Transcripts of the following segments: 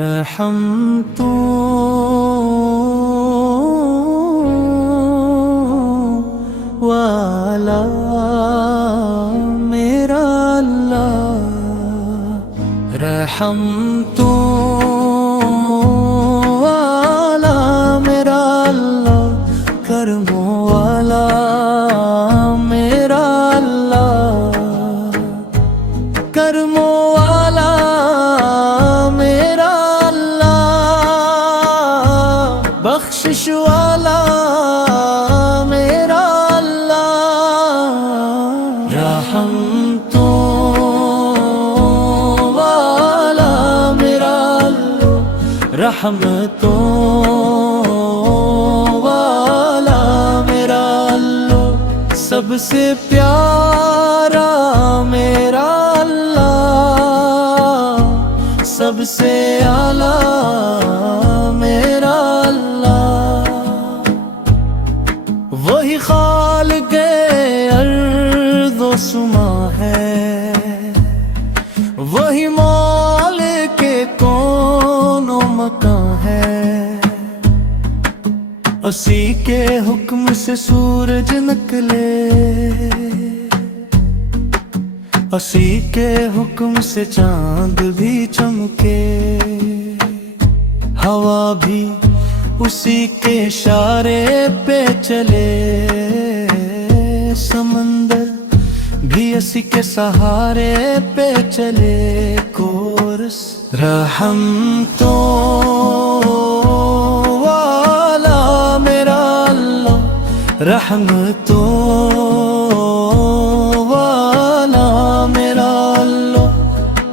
رحم تو والا میرا اللہ، رحم تو والا میرا اللہ، کرم والا میرا اللہ، کرم والا میرا اللہ، بخشش والا میرا اللہ، رحمتوں والا میرا اللہ، رحمتوں والا میرا اللہ، سب سے پیارا میرا اللہ، سب سے اعلیٰ میرا اللہ، وہی خالق ارض و سما ہے، وہی مالک کون و مکان ہے، اسی کے حکم سے سورج نکلے، اسی کے حکم سے چاند بھی چمکے، ہوا بھی اسی کے اشارے پہ چلے، سمندر بھی اسی کے سہارے پہ چلے، کورس رحمتوں والا میرا اللہ، رحمتوں والا میرا اللہ،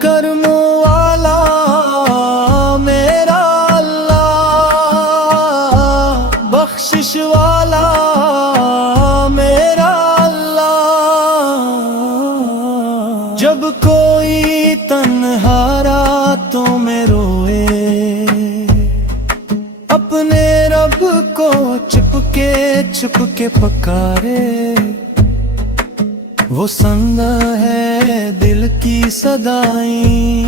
کرم والا میرا اللہ، بخشش والا میرا اللہ، جب کوئی تنہا راتوں میں روئے، اپنے رب کو چھپ کے پکارے، وہ سنگا ہے دل کی صدائیں،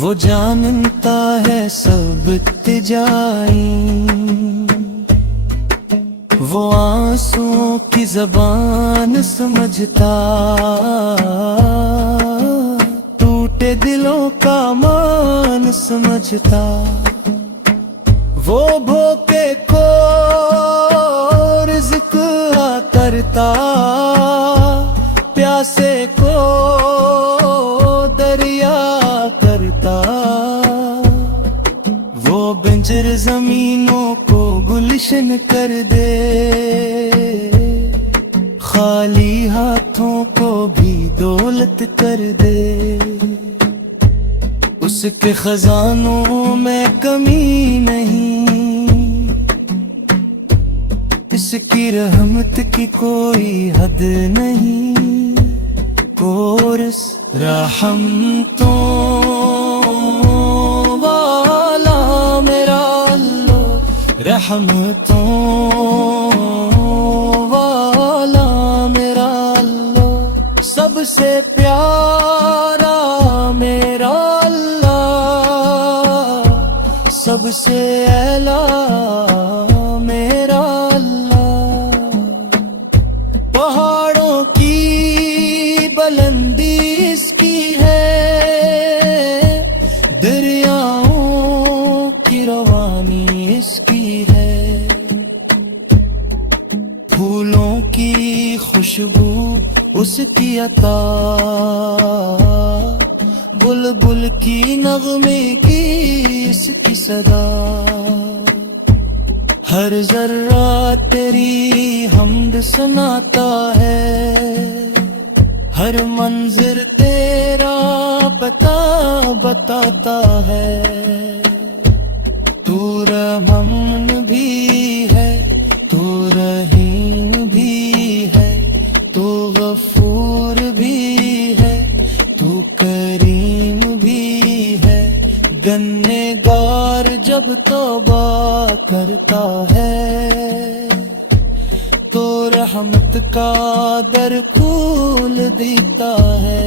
وہ جانتا ہے سب التجائیں، وہ آنسوؤں کی زبان سمجھتا، ٹوٹے دلوں کا مان سمجھتا، وہ بھوکے کو رزق کرتا، پیاسے کو دریا کرتا، وہ بنجر زمینوں کو گلشن کر دے، خالی ہاتھوں کو بھی دولت کر دے، اس کے خزانوں میں کمی نہیں، اس کی رحمت کی کوئی حد نہیں، کورس رحمتوں والا میرا اللہ، رحمتوں والا میرا اللہ، سب سے پیارا میرا اللہ، سب سے اعلیٰ میرا اللہ، پہاڑوں کی بلندی اس کی ہے، دریاؤں کی روانی اس کی ہے، پھولوں کی خوشبو اس کی عطا، بلبل کی نغمے کی اس کی صدا، ہر ذرہ تیری حمد سناتا ہے، ہر منظر تیرا بتاتا ہے، تو رحمان بھی ہے، تو رحیم بھی ہے، تو غفور بھی ہے، تو کریم بھی ہے، گنہگار جب توبہ کرتا ہے تو رحمت کا در کھول دیتا ہے۔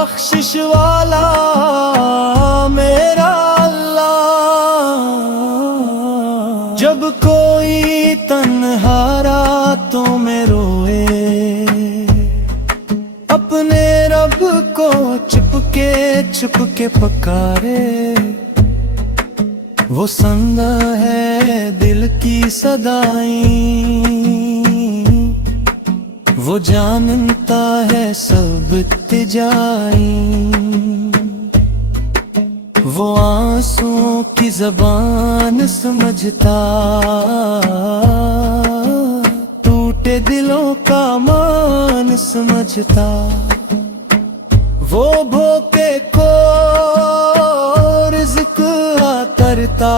بخشش والا میرا اللہ، جب کوئی تنہا راتوں میں روئے، اپنے رب کو چھپ کے پکارے، وہ سنگا ہے دل کی صدائیں، وہ جانتا ہے سب التجائیں، وہ آنسوں کی زبان سمجھتا، ٹوٹے دلوں کا مان سمجھتا، وہ بھوکے کو رزق کرتا،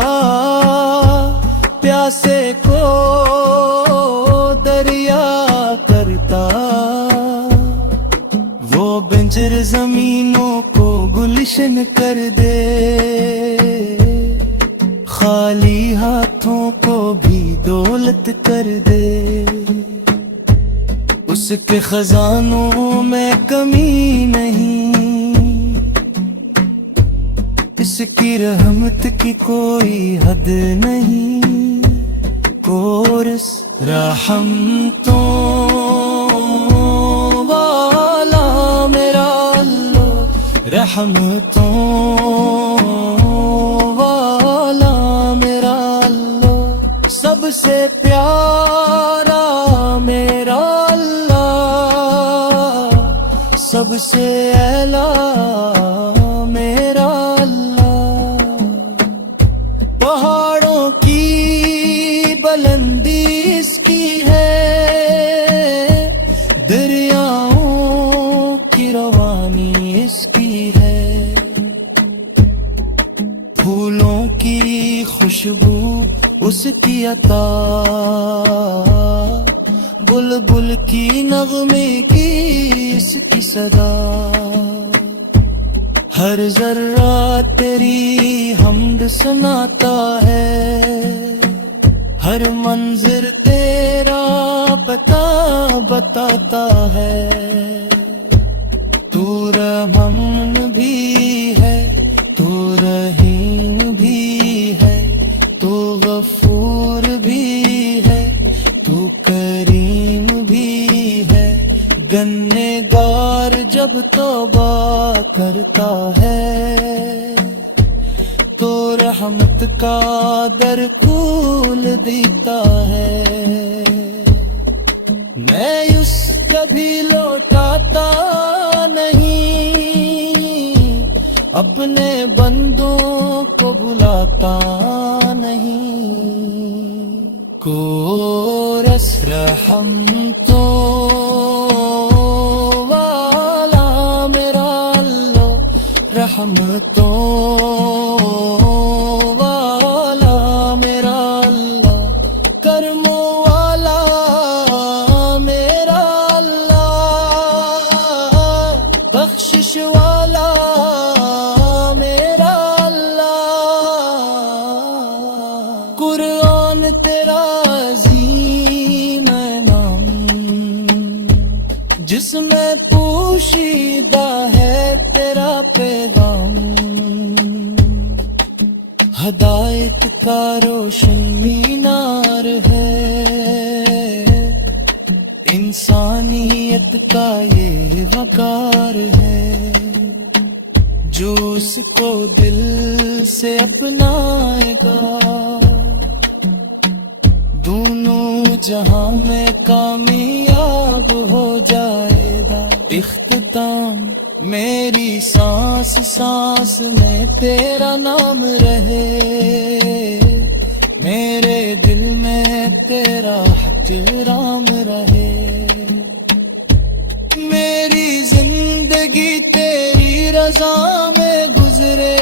پیاسے کو دریا کرتا، وہ بنجر زمینوں کو گلشن کر دے، خالی ہاتھوں کو بھی دولت کر دے، اس کے خزانوں میں کمی نہیں، اس کی رحمت کی کوئی حد نہیں، کورس رحمتوں والا میرا اللہ، رحمتوں والا میرا اللہ، سب سے پیارا میرا اللہ، سب سے اعلیٰ میرا اللہ، پہاڑوں کی بلندی اس کی ہے، دریاؤں کی روانی اس کی ہے، پھولوں کی خوشبو اس کی عطا، بلبل کی نغمے کی اس کی صدا، ہر ذرہ تیری حمد سناتا ہے، ہر منظر تیرا پتہ بتاتا ہے، تو رحمان بھی ہے، تو رحیم بھی ہے، تو غفور بھی ہے، تو کریم بھی ہے، گنہگار جب توبہ کرتا ہے تو رحمت کا در کھول دیتا ہے، مایوس کبھی لوٹاتا نہیں، اپنے بندوں کو بلاتا نہیں، کورس رحمتوں والا میرا اللہ، رحمتوں والا میرا اللہ، کرموں والا میرا اللہ، بخشش والا میرا اللہ، قرآن تیرا عظیم نام، جس میں پوشیدہ ہے تیرا پیغام، ہدایت کا روشن مینار ہے، انسانیت کا یہ وقار ہے، جو اس کو دل سے اپنائے گا دونوں جہاں میں کامیاب ہو جائے گا، اختتام میری سانس سانس میں تیرا نام رہے، میرے دل میں تیرا احترام رہے، میری زندگی تیری رضا میں گزرے،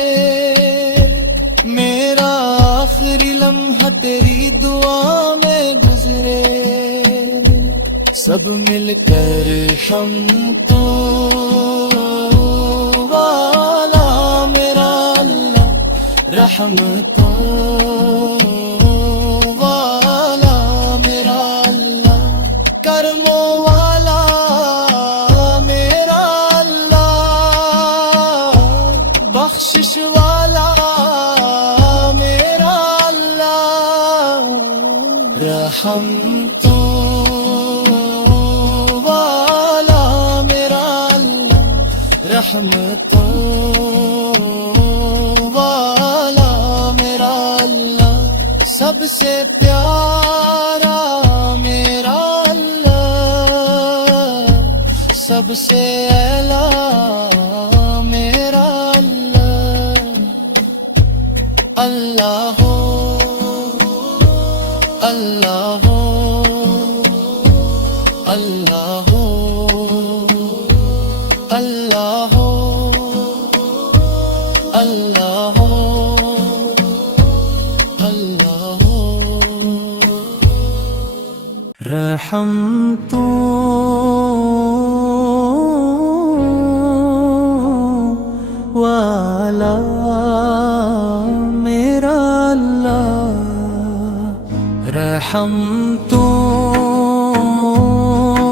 میرا آخری لمحہ تیری دعا میں گزرے، سب مل کر شمتوں والا میرا اللہ، رحمتوں والا میرا اللہ، کرموں والا میرا اللہ، بخشش والا میرا اللہ، رحمتوں والا میرا اللہ، رحمتوں والا میرا اللہ، سب سے پیارا میرا سب سے اعلیٰ میرا اللہ ہو، اللہ ہو، اللہ ہو، اللہ ہو، اللہ ہو، اللہ ہو، رحمتوں والا میرا اللہ، رحمتوں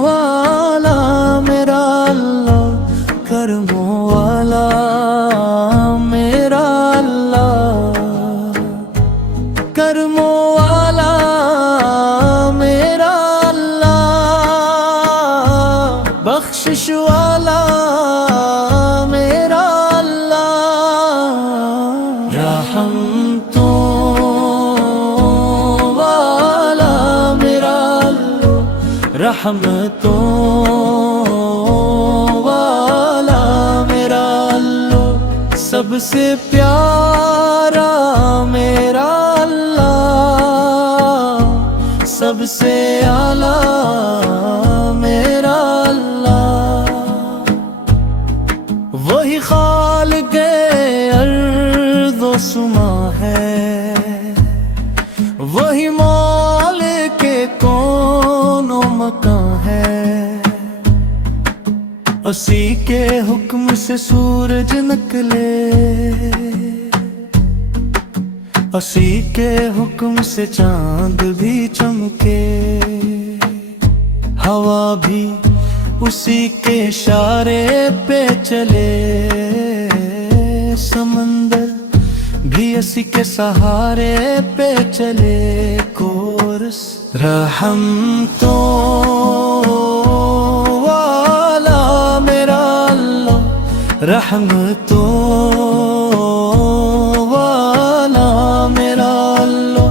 والا میرا اللہ، کرموں والا میرا اللہ، کرموں والا میرا اللہ، بخشش والا رحمتوں والا میرا اللہ، سب سے پیارا میرا اللہ، سب سے اعلیٰ میرا اللہ، وہی خالق ارض و سما ہے، وہی مالک کون و مکان ہے، اسی کے حکم سے سورج نکلے، اسی کے حکم سے چاند بھی چمکے، ہوا بھی اسی کے اشارے پہ چلے، سمندر بھی اسی کے سہارے پہ چلے، کورس رحمتوں والا میرا اللہ، رحمتوں والا میرا اللہ،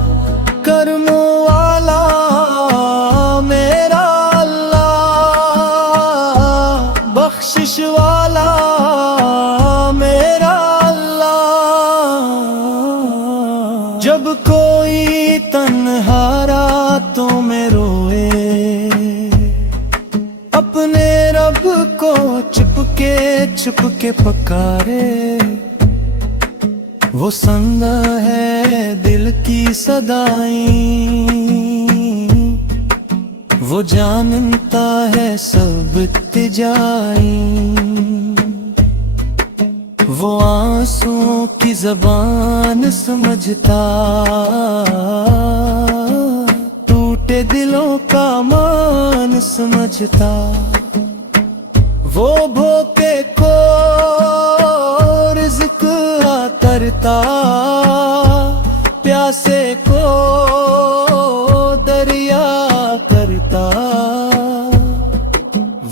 کرم والا میرا اللہ، بخشش والا میرا اللہ، جب کوئی تنہا راتوں میں روئے، اپنے رب کو چھپ کے پکارے، وہ سنتا ہے دل کی صدائیں، وہ جانتا ہے سب التجائیں، وہ آنسوں کی زبان سمجھتا، ٹوٹے دلوں کا مان سمجھتا، وہ بھوکے کو رزق عطا، پیاسے کو دریا کرتا،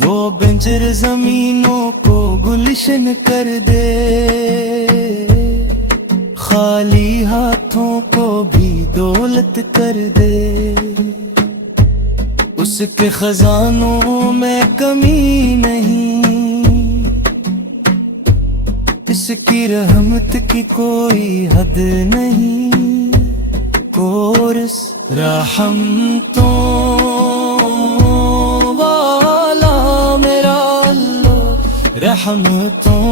وہ بنجر زمینوں کو گلشن کر دے، خالی ہاتھوں کو بھی دولت کر دے، اس کے خزانوں میں کمی نہیں، اس کی رحمت کی کوئی حد نہیں، کورس رحمتوں والا میرا اللہ، رحمتوں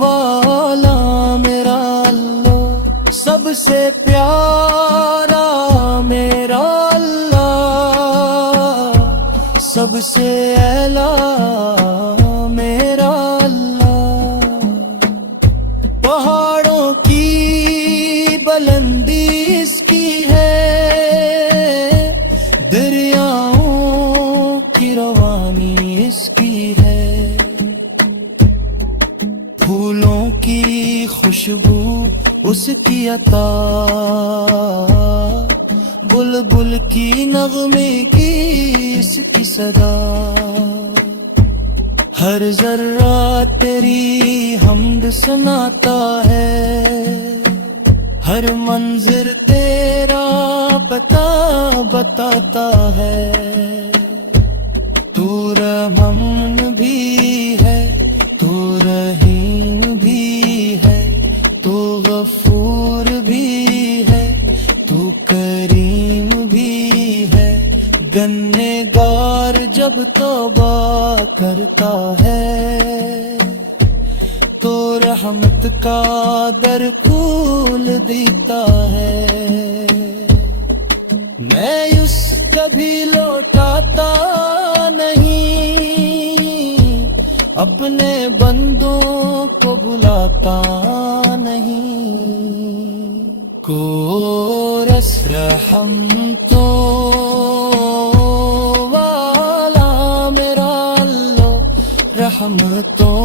والا میرا اللہ، سب سے پیارا میرا اللہ، سب سے اعلیٰ میرا اللہ، پہاڑوں کی بلندی اس کی ہے، دریاؤں کی روانی اس کی ہے، پھول عطا، بلبل کی نغمے کی اس کی صدا، ہر ذرہ تیری حمد سناتا ہے، ہر منظر تیرا پتہ بتاتا ہے، تو رحمن بھی ہے، تو رحیم بھی ہے، تو غفور بھی ہے، تو کریم بھی ہے، گنہ گار جب توبہ کرتا ہے تو رحمت کا در کھول دیتا ہے، مایوس کبھی لوٹاتا نہیں، اپنے بندوں کو بلاتا نہیں، کورس رحمتوں والا میرا اللہ، رحمتوں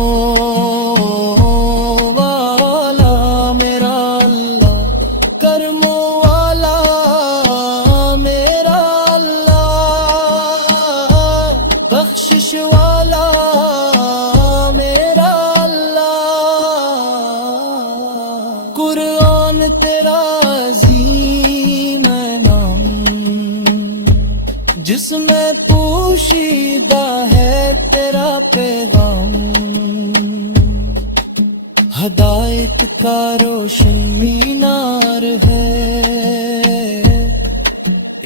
والا میرا اللہ، کرموں والا میرا اللہ، بخشش والا میرا اللہ، قرآن تیرا عظیم نام، جس میں پوشیدہ ہے تیرا پیغام، ہدایت کا روشن مینار ہے،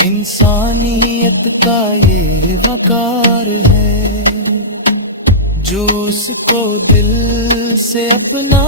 انسانیت کا یہ وقار ہے، جو اس کو دل سے اپنا